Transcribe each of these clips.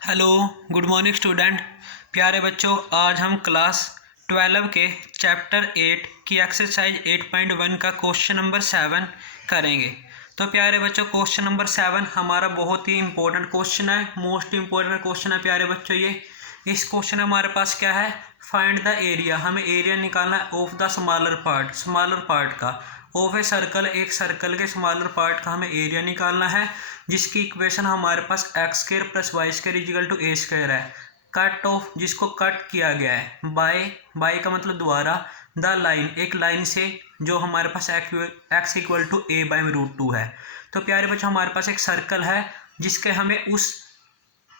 Hello, good morning student. प्यारे बच्चों, आज हम क्लास 12 के चैप्टर 8 की एक्सरसाइज 8.1 का क्वेश्चन नंबर 7 करेंगे। तो प्यारे बच्चों, क्वेश्चन नंबर 7 हमारा बहुत ही इंपॉर्टेंट क्वेश्चन है, मोस्ट इंपॉर्टेंट क्वेश्चन है प्यारे बच्चों। ये इस क्वेश्चन में हमारे पास क्या है, फाइंड द एरिया। हमें एरिया निकालना है ऑफ द स्मॉलर पार्ट का। ऑफ ए सर्कल, एक सर्कल के स्मॉलर पार्ट का हमें एरिया निकालना है, जिसकी इक्वेशन हमारे पास X square plus Y square is equal to A square है। कट ऑफ, जिसको कट किया गया है बाय का मतलब द्वारा, द लाइन, एक लाइन से जो हमारे पास X equal to A by root two है। तो प्यारे बच्चों, हमारे पास एक सर्कल है जिसके हमें उस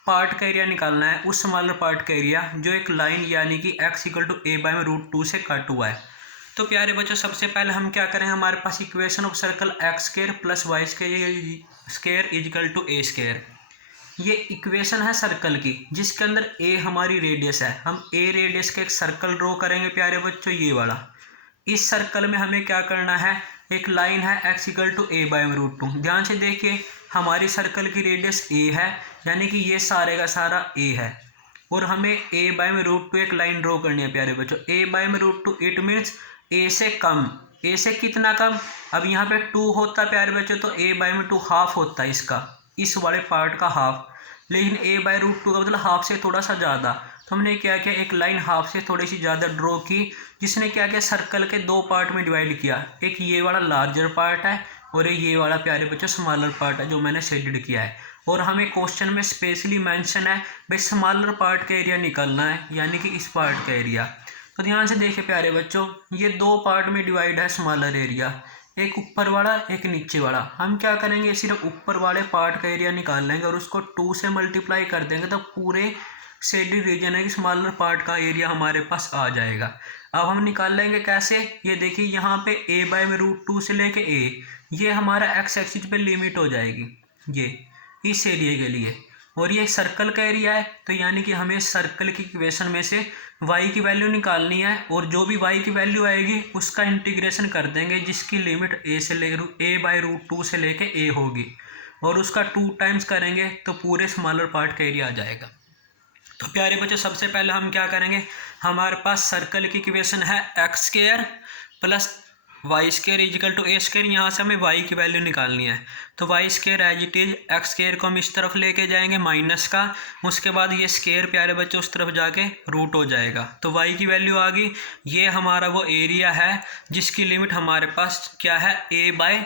पार्ट का एरिया निकालना है, उस स्मॉलर पार्ट का एरिया जो एक लाइन यानी कि x equal to A by root two से कट हुआ है। तो प्यारे बच्चों, सबसे पहले हम क्या करें, हमारे पास equation of circle X square plus Y square is equal to A square, ये इक्वेशन है सर्कल की, जिसके अंदर ए हमारी रेडियस है। हम ए रेडियस का एक सर्कल ड्रॉ करेंगे प्यारे बच्चों, ये वाला। इस सर्कल में हमें क्या करना है, एक लाइन है x equal to A by root two. ध्यान से देखिए, हमारी सर्कल की रेडियस ए है, यानी कि ये सारे का सारा ए है, और हमें ए बाई रूट टू एक लाइन ड्रॉ करनी है प्यारे बच्चों। A by root two it means A से कम। ए से कितना कम, अब यहाँ पे 2 होता है प्यारे बच्चों, तो ए बाई में 2 हाफ होता है इसका, इस वाले पार्ट का हाफ। लेकिन ए बाई रूट टू का मतलब हाफ से थोड़ा सा ज़्यादा। तो हमने क्या किया, एक लाइन हाफ से थोड़ी सी ज़्यादा ड्रॉ की, जिसने क्या किया, सर्कल के 2 पार्ट में डिवाइड किया। एक ये वाला लार्जर पार्ट है, और एक ये वाला प्यारे बच्चों स्मॉलर पार्ट है, जो मैंने शेडेड किया है। और हमें क्वेश्चन में स्पेशली मेंशन है भाई स्मॉलर पार्ट का एरिया निकालना है, यानी कि इस पार्ट का एरिया। तो ध्यान से देखिए प्यारे बच्चों, ये 2 पार्ट में डिवाइड है स्मॉलर एरिया, एक ऊपर वाला एक नीचे वाला। हम क्या करेंगे, सिर्फ ऊपर वाले पार्ट का एरिया निकाल लेंगे और उसको 2 से मल्टीप्लाई कर देंगे, तो पूरे शेडेड रीजन है कि स्मॉलर पार्ट का एरिया हमारे पास आ जाएगा। अब हम निकाल लेंगे कैसे, ये देखिए, यहाँ पे ए बाई में रूट टू से लेके ए, ये हमारा एक्स एक्सिस पे लिमिट हो जाएगी, ये इस एरिया के लिए। और ये सर्कल का एरिया है, तो यानी कि हमें सर्कल की इक्वेशन में से y की वैल्यू निकालनी है, और जो भी y की वैल्यू आएगी उसका इंटीग्रेशन कर देंगे, जिसकी limit A by root two से लेके a होगी, और उसका 2 टाइम्स करेंगे तो पूरे स्मॉलर पार्ट का एरिया आ जाएगा। तो प्यारे बच्चों, सबसे पहले हम क्या करेंगे, हमारे पास सर्कल की इक्वेशन है x square plus Y square is equal to A square. यहाँ से हमें वाई की वैल्यू निकालनी है, तो y square as it is x square को हम इस तरफ लेके जाएंगे माइनस का, उसके बाद ये स्क्वायर प्यारे बच्चों उस तरफ जाके रूट हो जाएगा, तो वाई की वैल्यू आ गई। ये हमारा वो एरिया है जिसकी लिमिट हमारे पास क्या है, ए बाय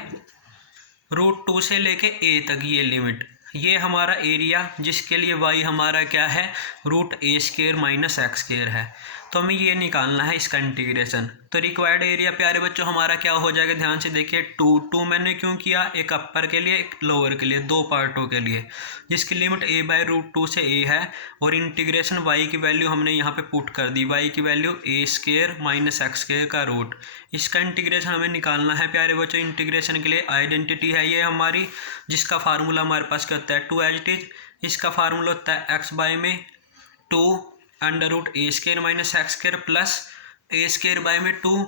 रूट टू से लेके ए तक, ये लिमिट, ये हमारा एरिया, जिसके लिए वाई हमारा क्या है, root A square minus X square है। तो हमें ये निकालना है इसका इंटीग्रेशन। तो रिक्वायर्ड एरिया प्यारे बच्चों हमारा क्या हो जाएगा, ध्यान से देखिए, 2 मैंने क्यों किया, एक अपर के लिए एक लोअर के लिए, 2 पार्टों के लिए, जिसकी limit A by root two से ए है, और इंटीग्रेशन वाई की वैल्यू हमने यहाँ पे पुट कर दी, वाई की value A square minus X square का रूट। इसका इंटीग्रेशन हमें निकालना है प्यारे बच्चों। इंटीग्रेशन के लिए आइडेंटिटी है ये हमारी, जिसका फार्मूला हमारे पास क्या होता है, 2 एज इट इज। इसका फार्मूला होता है एक्स बाई में 2 under root A square minus X square plus A square by में 2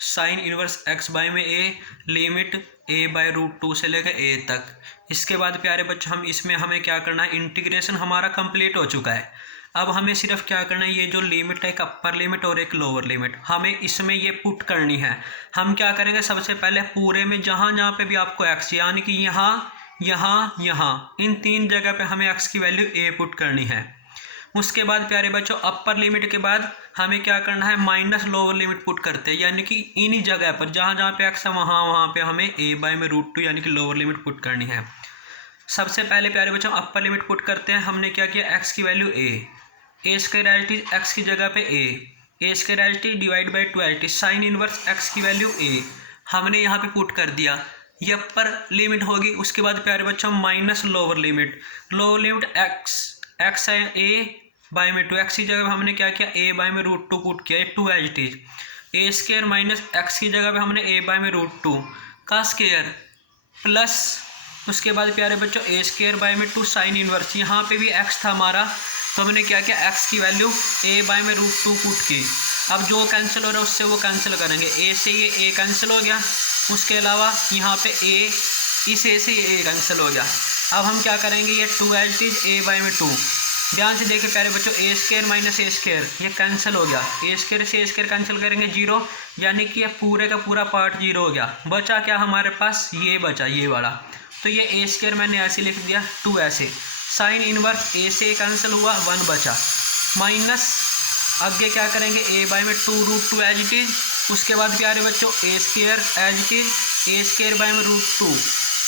साइन इनवर्स एक्स बाई में A, limit A by root two से लेकर ए तक। इसके बाद प्यारे बच्चों, हम इसमें हमें क्या करना है, इंटीग्रेशन हमारा कंप्लीट हो चुका है। अब हमें सिर्फ क्या करना है, ये जो लिमिट है, एक अपर लिमिट और एक लोअर लिमिट, हमें इसमें ये पुट करनी है। हम क्या करेंगे, सबसे पहले पूरे में जहाँ जहाँ पे भी आपको एक्स, यानी कि यहाँ यहाँ यहाँ, इन 3 जगह पे हमें एक्स की वैल्यू ए पुट करनी है। उसके बाद प्यारे बच्चों, अपर लिमिट के बाद हमें क्या करना है, माइनस लोअर लिमिट पुट करते हैं, यानी कि इन्हीं जगह पर जहाँ जहाँ पे एक्स है वहाँ पे हमें ए बाई में रूट टू यानी कि लोअर लिमिट पुट करनी है। सबसे पहले प्यारे बच्चों अपर लिमिट पुट करते हैं। हमने क्या किया, एक्स की value A square as it is, X की जगह पे A square as it is divide by 2 as it is, sine inverse X की वैल्यू ए हमने यहाँ पे पुट कर दिया, ये अपर लिमिट होगी। उसके बाद प्यारे बच्चों माइनस लोअर लिमिट एक्स है ए बाई में 2, एक्स की जगह पे हमने क्या किया, ए बाई में रूट टू पुट किया, 2 as it is, A square minus x की जगह पे हमने ए बाई में रूट टू का स्क्वायर प्लस, उसके बाद प्यारे बच्चों ए स्क्वायर बाई में 2 साइन इनवर्स, यहाँ पे भी एक्स था हमारा, तो हमने क्या किया, एक्स की वैल्यू ए बाई में रूट टू पुट की। अब जो कैंसिल हो रहा है उससे वो कैंसिल करेंगे, ए से ये ए कैंसिल हो गया, उसके अलावा यहाँ पे ए, इस ए से ये ए कैंसिल हो गया। अब हम क्या करेंगे, ये 2 as it is a by में 2, ध्यान से देखिए प्यारे बच्चों, ए स्क्वायर माइनस ए स्क्वायर ये कैंसिल हो गया, ए स्क्वायर से ए स्क्वायर कैंसिल करेंगे 0, यानी कि ये पूरे का पूरा पार्ट 0 हो गया। बचा क्या हमारे पास, ये बचा ये वाला, तो ये ए स्क्वायर मैंने ऐसे लिख दिया 2 ऐसे। साइन इनवर्स ए से कैंसिल हुआ 1 बचा, माइनस आगे क्या करेंगे ए बाय में 2√2 एज इट इज। उसके बाद प्यारे बच्चों ए square as it is, A square by में √2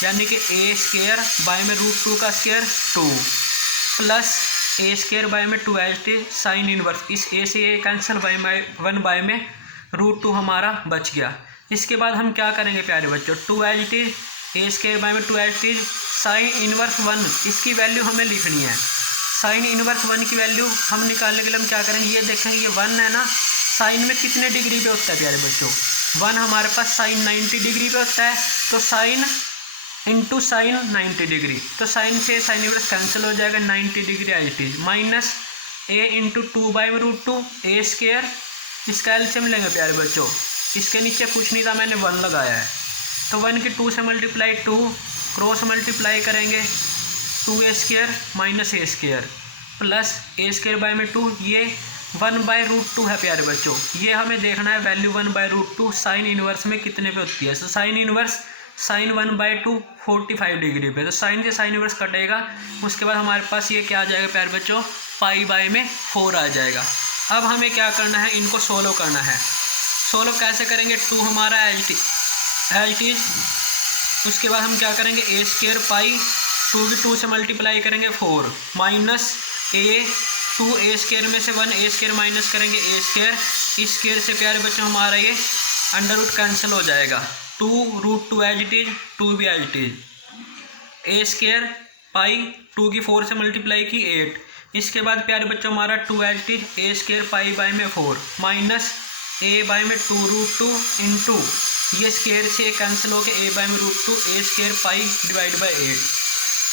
यानी कि ए स्क्वायर बाय में √2 का square 2 plus A square by में 2 as it is sine inverse, इस ए से ए कैंसिल बाय 1 बाय में √2 हमारा बच गया। इसके बाद हम क्या करेंगे प्यारे बच्चों, 2 as it is, A square by में 2 as it is sine inverse 1, इसकी वैल्यू हमें लिखनी है। साइन इनवर्स 1 की वैल्यू हम निकालने के लिए हम क्या करेंगे, ये देखेंगे ये 1 है ना, साइन में कितने डिग्री पे होता है प्यारे बच्चों, 1 हमारे पास साइन 90 डिग्री पे होता है, तो साइन इंटू साइन 90 डिग्री, तो साइन से साइन इनवर्स कैंसिल हो जाएगा 90 degree as it is, minus a into 2 by में √2 ए स्क्वायर, इसका एलसीएम लेंगे प्यारे बच्चों, इसके नीचे कुछ नहीं था मैंने 1 लगाया है, तो 1 की 2 से मल्टीप्लाई 2, क्रॉस मल्टीप्लाई करेंगे 2a square minus a square plus A square by में 2, ये 1 बाय √2 है प्यारे बच्चों, ये हमें देखना है वैल्यू 1 बाय √2 साइन इनवर्स में कितने पे होती है। तो साइन इनवर्स साइन 1/2 45 डिग्री पे, तो साइन से साइन इनवर्स कटेगा, उसके बाद हमारे पास ये क्या आ जाएगा प्यारे बच्चों, पाई बाय में 4 आ जाएगा। अब हमें क्या करना है, इनको सोल्व करना है। सोल्व कैसे करेंगे, 2 हमारा एच टी, उसके बाद हम क्या करेंगे ए स्क्वायर पाई 2 की 2 से मल्टीप्लाई करेंगे 4 माइनस ए 2 ए स्क्वायर में से 1 ए स्क्वायर माइनस करेंगे ए स्क्वायर, इस स्क्वायर से प्यारे बच्चों हमारा ये अंडर रूट कैंसिल हो जाएगा, 2√2 एज इट इज, 2 भी as it is, A square pi 2 की 4 से मल्टीप्लाई की 8, इसके बाद प्यारे बच्चों हमारा 2 as it is, A square pi by में 4 माइनस ए बाय में 2√2 इंटू ये स्क्वायर से कैंसिल हो के ए बाय में √2 a square pi divide by 8।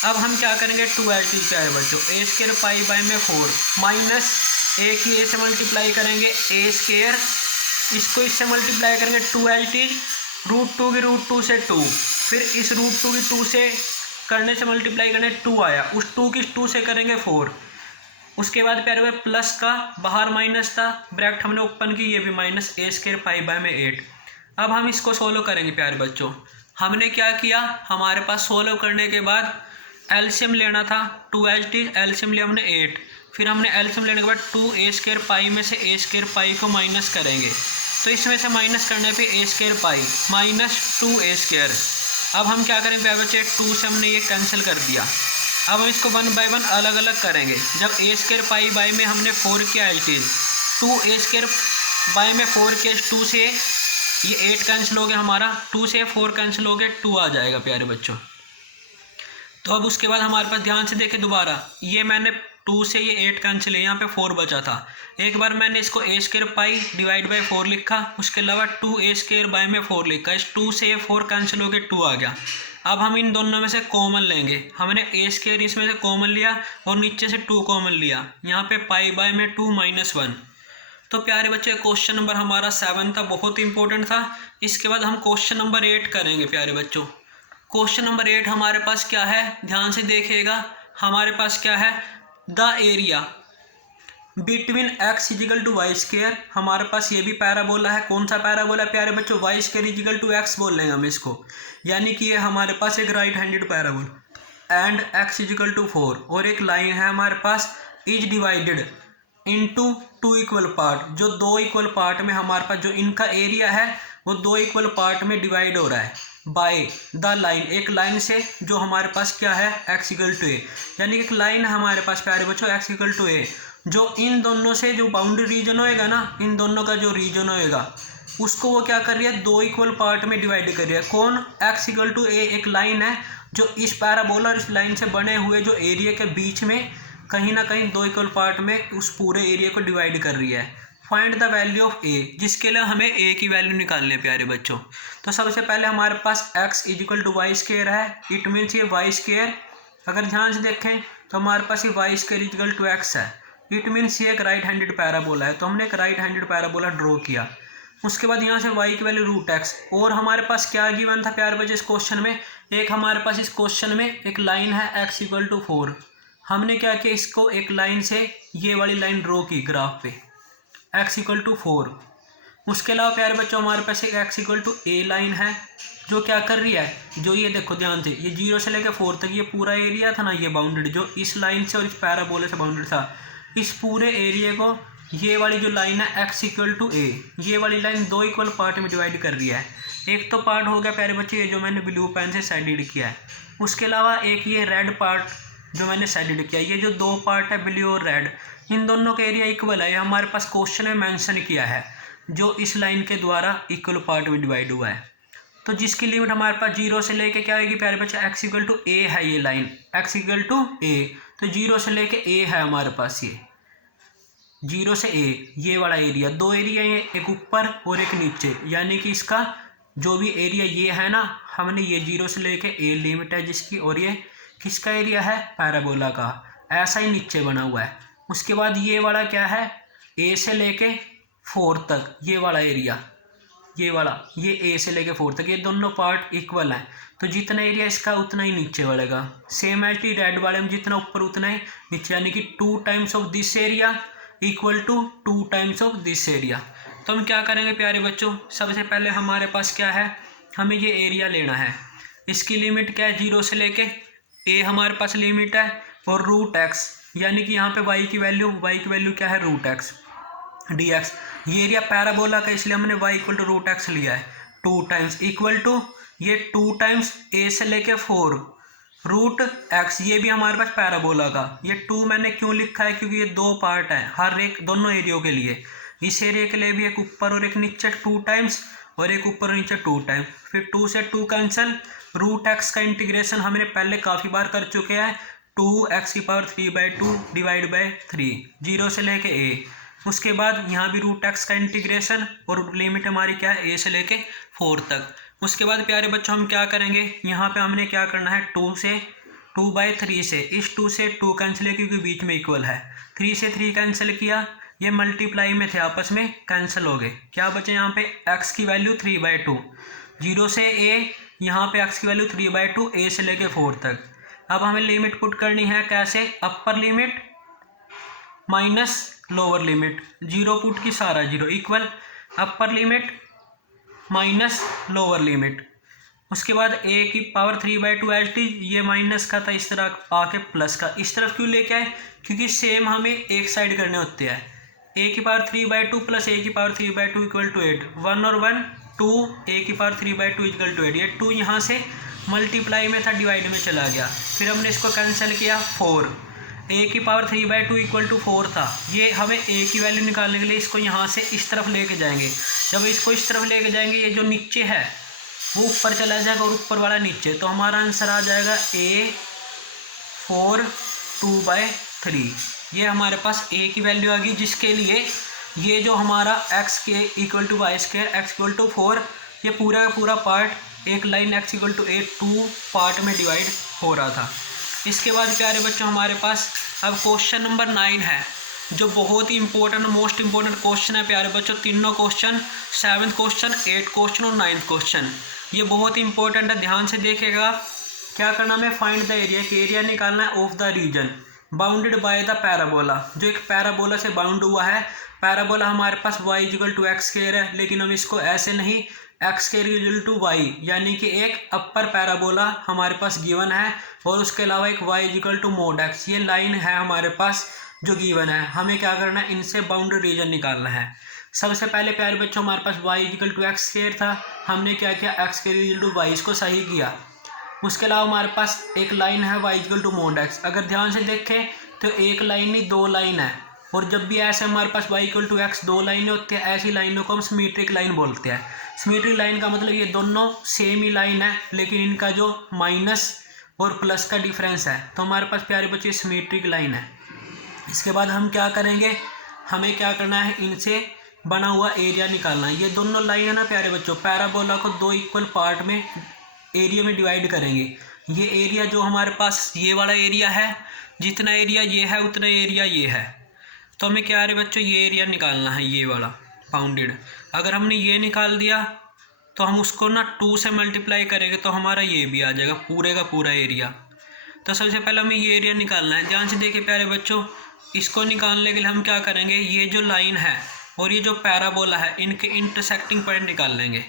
अब हम क्या करेंगे, 2 एज इट इज प्यारे बच्चों, ए स्क्वायर पाई बाय में 4 माइनस ए की ए से मल्टीप्लाई करेंगे ए स्क्वायर, इसको इससे मल्टीप्लाई करेंगे 2 एज इट इज, √2 की √2 से 2, फिर इस √2 की 2 से करने से मल्टीप्लाई करने 2 आया, उस 2 की 2 से करेंगे 4, उसके बाद प्यारे हुए प्लस का बाहर माइनस था, ब्रैकेट हमने ओपन की, ये भी minus a square pi by में 8। अब हम इसको सोल्व करेंगे प्यारे बच्चों, हमने क्या किया, हमारे पास सोल्व करने के बाद एलसीएम लेना था, 2 एज इट इज, एलसीएम लिया हमने 8, फिर हमने एलसीएम लेने के बाद 2 ए स्क्वायर पाई में से ए स्क्वायर पाई को माइनस करेंगे, तो इसमें से माइनस करने पे A square pi minus 2 a square. अब हम क्या करेंगे प्यारे बच्चे, 2 से हमने ये कैंसिल कर दिया, अब हम इसको 1 बाय 1 अलग अलग करेंगे। जब ए स्क्वायर पाई बाय में हमने 4 किया as it is, 2 a square by में 4 के 2 से ये 8 कैंसिल हो गया हमारा, 2 से 4 कैंसिल हो गए 2 आ जाएगा प्यारे बच्चों। तो अब उसके बाद हमारे पास ध्यान से देखें दोबारा, ये मैंने 2 से ये 8 कैंसिल है, यहाँ पे 4 बचा था, एक बार मैंने इसको ए स्क्वायर पाई डिवाइड बाय 4 लिखा, उसके अलावा 2 ए स्क्वायर बाय में 4 लिखा, इस 2 से ये 4 कैंसिल हो गए 2 आ गया। अब हम इन दोनों में से कॉमन लेंगे, हमने ए स्क्वायर इसमें से कॉमन लिया और नीचे से 2 कॉमन लिया, यहाँ पे पाई बाय में 2 माइनस 1। तो प्यारे बच्चे क्वेश्चन नंबर हमारा 7 था, बहुत इंपॉर्टेंट था। इसके बाद हम क्वेश्चन नंबर 8 करेंगे प्यारे बच्चों। क्वेश्चन नंबर 8 हमारे पास क्या है, ध्यान से देखिएगा, हमारे पास क्या है, the area between x is equal to y square, हमारे पास ये भी पैराबोला है। कौन सा पैराबोला है प्यारे बच्चों, y square is equal to x बोल लेंगे हम इसको, यानी कि ये हमारे पास एक right handed parabola and x is equal to 4, और एक लाइन है हमारे पास is divided into 2 equal part, जो 2 इक्वल पार्ट में हमारे पास जो इनका एरिया है वो 2 इक्वल पार्ट में डिवाइड हो रहा है बाय द लाइन, एक लाइन से जो हमारे पास क्या है x इक्वल टू a, यानी कि एक लाइन है हमारे पास प्यारे बच्चों x इक्वल टू a, जो इन दोनों से जो बाउंड्री रीजन होएगा ना, इन दोनों का जो रीजन होएगा उसको वो क्या कर रही है, 2 इक्वल पार्ट में डिवाइड कर रही है। कौन, x इक्वल टू a एक लाइन है जो इस पैराबोला और इस लाइन से बने हुए जो एरिया के बीच में कहीं ना कहीं 2 इक्वल पार्ट में उस पूरे एरिया को डिवाइड कर रही है। Find the value of a, जिसके लिए हमें a की वैल्यू निकालनी है प्यारे बच्चों। तो सबसे पहले हमारे पास x is equal to y square है, इट मीन्स ये वाई स्क्वायर, अगर ध्यान से देखें तो हमारे पास ये y square is equal to x है, इट मीन्स ये एक राइट हैंडेड पैराबोला है, तो हमने एक राइट हैंडेड पैराबोला ड्रॉ किया। उसके बाद यहाँ से y की वैल्यू √x, और हमारे पास क्या गिवन था प्यारे बच्चे इस क्वेश्चन में, एक हमारे पास इस क्वेश्चन में एक लाइन है x इक्वल टू 4, हमने क्या किया, इसको एक लाइन से ये वाली लाइन ड्रॉ की ग्राफ पे, x=4। उसके अलावा प्यारे बच्चों हमारे पास एक x=a लाइन है जो क्या कर रही है, जो ये देखो ध्यान से, ये 0 से लेकर 4 तक ये पूरा एरिया था ना, ये बाउंडेड जो इस लाइन से और इस पैराबोला से बाउंडेड था, इस पूरे एरिया को ये वाली जो लाइन है x=a, ये वाली लाइन दो इक्वल पार्ट में डिवाइड कर रही है। एक तो पार्ट हो गया प्यारे बच्चे ये जो मैंने ब्लू पेन से शेडेड किया है, उसके अलावा एक ये रेड पार्ट जो मैंने शेडेड किया, ये जो दो पार्ट है ब्लू और रेड, इन दोनों का एरिया इक्वल है। ये हमारे पास क्वेश्चन में मेंशन किया है जो इस लाइन के द्वारा इक्वल पार्ट में डिवाइड हुआ है। तो जिसकी लिमिट हमारे पास 0 से लेके क्या होगी प्यारे बच्चे, x=a है ये लाइन, x=a, तो 0 से लेके a है हमारे पास, ये 0 से a ये वाला एरिया, दो एरिया है, एक ऊपर और एक नीचे, यानी कि इसका जो भी एरिया ये है ना, हमने ये 0 से लेके a लिमिट है जिसकी, और ये किसका एरिया है, पैराबोला का, ऐसा ही नीचे बना हुआ है। उसके बाद ये वाला क्या है, a से लेके 4 तक ये वाला एरिया, ये वाला, ये a से लेके 4 तक, ये दोनों पार्ट इक्वल हैं, तो जितना एरिया इसका उतना ही नीचे बढ़ेगा। सेम एज टी रेड वाले में जितना ऊपर उतना ही नीचे, यानी कि 2 times of this area equal to 2 times of this area. तो हम क्या करेंगे प्यारे बच्चों, सबसे पहले हमारे पास क्या है, हमें ये एरिया लेना है, इसकी लिमिट क्या है 0 से लेके a हमारे पास लिमिट है, और √x, यानी कि यहाँ पे y की वैल्यू क्या है √x dx। ये एरिया पैराबोला का इसलिए हमने y=√x लिया है, 2 टाइम्स इक्वल टू ये 2 टाइम्स a से लेके 4 √x, ये भी हमारे पास पैराबोला का। ये 2 मैंने क्यों लिखा है, क्योंकि ये दो पार्ट है हर एक, दोनों एरियो के लिए, इस एरिया के लिए भी एक ऊपर और एक नीचे 2 टाइम्स, और एक ऊपर और नीचे 2 टाइम्स, फिर 2 से 2 कैंसिल, √x का इंटीग्रेशन हमने पहले काफ़ी बार कर चुके हैं, 2x⁴/2 डिवाइड बाई 3, 0 से लेके a। उसके बाद यहाँ भी √x का इंटीग्रेशन, और लिमिट हमारी क्या है a से लेके 4 तक। उसके बाद प्यारे बच्चों हम क्या करेंगे, यहाँ पे हमने क्या करना है, 2/3 से, इस 2 से 2 कैंसिल है क्योंकि बीच में इक्वल है, 3 से 3 कैंसिल किया, ये मल्टीप्लाई में थे आपस में कैंसिल हो गए, क्या बचे यहाँ पे x की वैल्यू 3/2, 0 से a, यहाँ पे x की वैल्यू 3/2 a से लेके 4 तक। अब हमें लिमिट पुट करनी है कैसे, upper limit minus lower limit, 0 put की सारा 0 equal upper limit minus lower limit. उसके बाद a⁴3/2 एच टी, ये माइनस का था, इस तरह आके प्लस का, इस तरफ क्यों लेके आए, क्योंकि सेम हमें एक साइड करने होते हैं। a⁴3/2 plus a⁴3/2 equal to 8, 1 और 1 2, a⁴3/2 इक्वल टू 8, ये 2 यहाँ से मल्टीप्लाई में था, डिवाइड में चला गया, फिर हमने इसको कैंसिल किया 4, a⁴3/2 इक्वल टू 4 था, ये हमें a की वैल्यू निकालने के लिए इसको यहाँ से इस तरफ लेके जाएंगे, जब इसको इस तरफ लेके जाएंगे ये जो नीचे है वो ऊपर चला जाएगा और ऊपर वाला नीचे, तो हमारा आंसर आ जाएगा a4 2/3, ये हमारे पास a की वैल्यू आ गई, जिसके लिए ये जो हमारा x के = y², x = 4, ये पूरा का पूरा पार्ट एक लाइन x = 8 2 पार्ट में डिवाइड हो रहा था। इसके बाद प्यारे बच्चों हमारे पास अब क्वेश्चन नंबर 9 है, जो बहुत ही इंपॉर्टेंट मोस्ट इंपॉर्टेंट क्वेश्चन है प्यारे बच्चों, तीनों question, 7th question, 8th question और 9th क्वेश्चन, ये बहुत ही इंपॉर्टेंट है, ध्यान से देखेगा। क्या करना है, फाइंड द एरिया, कि एरिया निकालना है of the reason bounded by the parabola, जो एक पैराबोला से बाउंड हुआ है। पैराबोला हमारे पास y = x² है, लेकिन हम इसको ऐसे नहीं, x² = y, यानी कि एक अपर पैराबोला हमारे पास गिवन है, और उसके अलावा एक y = (x), ये लाइन है हमारे पास जो गिवन है। हमें क्या करना है, इनसे बाउंड्री रीजन निकालना है। सबसे पहले प्यारे बच्चों हमारे पास y = x² था, हमने क्या किया, x² y, इसको सही किया। उसके अलावा हमारे पास एक लाइन है y = (x), अगर ध्यान से देखें तो एक लाइन नहीं 2 लाइन है, और जब भी ऐसे हमारे पास y = x 2 लाइनें होती हैं, ऐसी लाइनों को हम सिमेट्रिक लाइन बोलते हैं। सिमेट्रिक लाइन का मतलब ये दोनों सेम ही लाइन है, लेकिन इनका जो माइनस और प्लस का डिफरेंस है, तो हमारे पास प्यारे बच्चे सिमेट्रिक लाइन है। इसके बाद हम क्या करेंगे, हमें क्या करना है, इनसे बना हुआ एरिया निकालना है। ये दोनों लाइन है ना प्यारे बच्चों, पैराबोला को 2 इक्वल पार्ट में एरिया में डिवाइड करेंगे। ये एरिया जो हमारे पास ये वाला एरिया है, जितना एरिया ये है उतना एरिया ये है, तो हमें क्या है बच्चों, ये एरिया निकालना है, ये वाला बाउंडेड। अगर हमने ये निकाल दिया तो हम उसको ना 2 से मल्टीप्लाई करेंगे तो हमारा ये भी आ जाएगा, पूरे का पूरा एरिया। तो सबसे पहले हमें ये एरिया निकालना है। ध्यान से देखिए प्यारे बच्चों, इसको निकालने के लिए हम क्या करेंगे, ये जो लाइन है और ये जो पैराबोला है इनके इंटरसेक्टिंग पॉइंट निकाल लेंगे।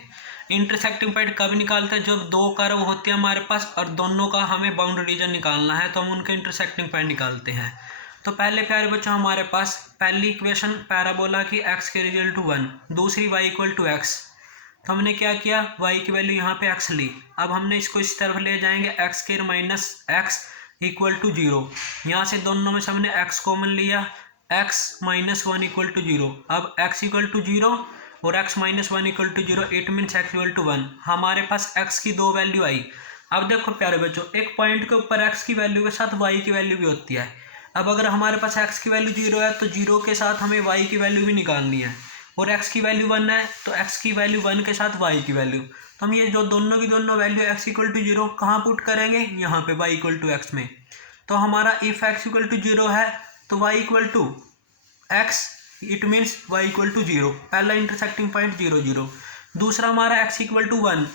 इंटरसेक्टिंग पॉइंट कब निकालते हैं, जब दो कर्व होते हैं हमारे पास और दोनों का हमें बाउंड्री रीजन निकालना है, तो हम उनके इंटरसेक्टिंग पॉइंट निकालते हैं। तो पहले प्यारे बच्चों हमारे पास पहली इक्वेशन पैराबोला की x के इक्वल टू 1, दूसरी y इक्वल टू x। तो हमने क्या किया, y की वैल्यू यहाँ पे x ली। अब हमने इसको इस तरफ ले जाएंगे, x square minus x equal to 0। यहाँ से दोनों में से हमने x कॉमन लिया, x माइनस 1 इक्वल टू 0। अब x इक्वल टू 0 और x minus 1 equal to 0, it means x equal to 1। हमारे पास x की दो वैल्यू आई। अब देखो प्यारे बच्चों, एक पॉइंट के ऊपर x की वैल्यू के साथ y की वैल्यू भी होती है। अब अगर हमारे पास x की वैल्यू 0 है तो 0 के साथ हमें y की वैल्यू भी निकालनी है, और x की वैल्यू 1 है तो x की वैल्यू 1 के साथ y की वैल्यू। तो हम ये जो दोनों की दोनों वैल्यू x इक्वल टू 0 कहाँ पुट करेंगे, यहाँ पे y इक्वल टू x में। तो हमारा इफ x इक्वल टू 0 है तो y equal to x, it means y equal to 0। पहला इंटरसेक्टिंग पॉइंट 0 0। दूसरा हमारा x इक्वल टू 1,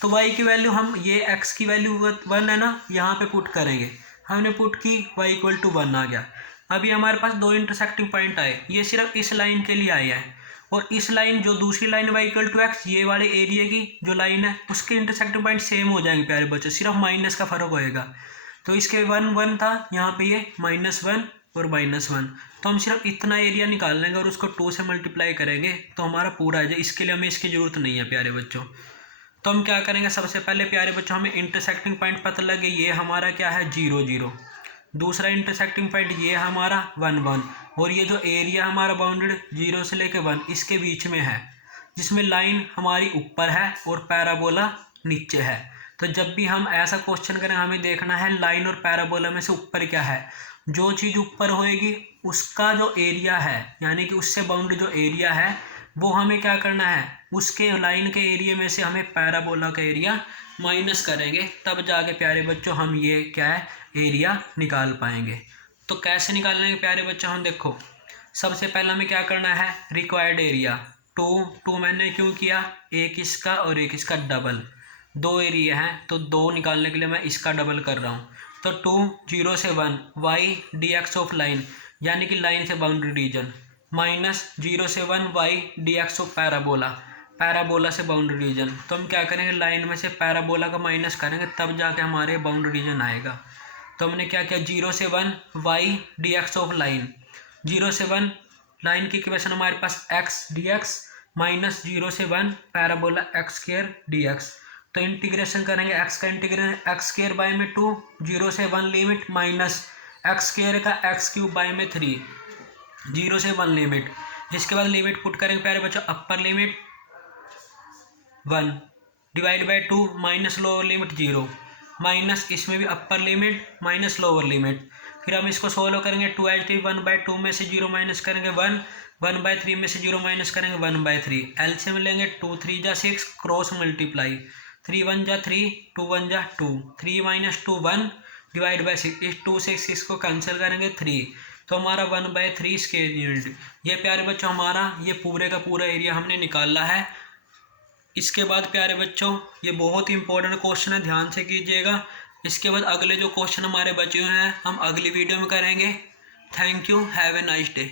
तो y की वैल्यू हम ये x की वैल्यू 1 है ना, यहाँ पे पुट करेंगे। हमने पुट की, y इक्वल टू 1 आ गया। अभी हमारे पास दो इंटरसेक्टिंग पॉइंट आए, ये सिर्फ इस लाइन के लिए आया है, और इस लाइन जो दूसरी line y equal to x, ये वाले एरिया की जो लाइन है उसके इंटरसेक्टिंग पॉइंट सेम हो जाएंगे प्यारे बच्चों, सिर्फ माइनस का फर्क होएगा। तो इसके 1 1 था, यहाँ पे ये -1 और -1। तो हम सिर्फ इतना एरिया निकाल लेंगे और उसको 2 से मल्टीप्लाई करेंगे तो हमारा पूरा आ जाए। इसके लिए हमें इसकी ज़रूरत नहीं है प्यारे बच्चों। तो हम क्या करेंगे, सबसे पहले प्यारे बच्चों हमें इंटरसेक्टिंग पॉइंट पता लगे, ये हमारा क्या है 0 0। दूसरा इंटरसेक्टिंग पॉइंट ये हमारा 1 1, और ये जो एरिया हमारा बाउंडेड 0 से लेके 1 इसके बीच में है, जिसमें लाइन हमारी ऊपर है और पैराबोला नीचे है। तो जब भी हम ऐसा क्वेश्चन करें हमें देखना है लाइन और पैराबोला में से ऊपर क्या है। जो चीज़ ऊपर होएगी उसका जो एरिया है, यानी कि उससे बाउंड्री जो एरिया है वो हमें क्या करना है, उसके लाइन के एरिया में से हमें पैराबोला का एरिया माइनस करेंगे, तब जाके प्यारे बच्चों हम ये क्या है एरिया निकाल पाएंगे। तो कैसे निकालेंगे प्यारे बच्चों, हम देखो सबसे पहले हमें क्या करना है, रिक्वायर्ड एरिया 2 मैंने क्यों किया, एक इसका और एक इसका डबल, दो एरिया हैं तो 2 निकालने के लिए मैं इसका डबल कर रहा हूँ। तो 2 0 से 1 y dx ऑफ लाइन, यानी कि लाइन से बाउंड्री रीजन, माइनस 0 से 1 y dx of parabola, parabola से बाउंड्री रीजन। तो हम क्या करेंगे, लाइन में से पैराबोला का माइनस करेंगे तब जाके हमारे बाउंड्री रीजन आएगा। तो हमने क्या किया, 0 से 1 y dx ऑफ लाइन, 0 से 1 लाइन की इक्वेशन हमारे पास x dx माइनस 0 से 1 पैराबोला x स्क्वायर dx। तो इंटीग्रेशन करेंगे x का इंटीग्रेशन x स्क्वायर बाय में 2, 0 से 1 लिमिट माइनस x स्क्वायर का x क्यूब बाय में 3, 0 से 1 लिमिट। इसके बाद लिमिट पुट करेंगे प्यारे बच्चों, upper limit 1 divide by 2 minus lower limit 0, minus इसमें भी upper limit minus lower limit. फिर हम इसको सोल्व करेंगे, 2 1 बाय 2 में से 0 माइनस करेंगे 1, 1 बाय 3 में से 0 माइनस करेंगे 1 बाय 3। एलसीएम लेंगे 2 3 जा 6, क्रॉस मल्टीप्लाई 3 1 जा 3, 2 1 जा 2, 3 माइनस 2 1 डिवाइड बाय 6, इस 2 से 6 को कैंसिल करेंगे 3, तो हमारा 1 बाय 3 स्क्वायर यूनिट। ये प्यारे बच्चों हमारा ये पूरे का पूरा एरिया हमने निकाला है। इसके बाद प्यारे बच्चों ये बहुत ही इंपॉर्टेंट क्वेश्चन है, ध्यान से कीजिएगा। इसके बाद अगले जो क्वेश्चन हमारे बचे हुए हैं हम अगली वीडियो में करेंगे। Thank you, have a nice day.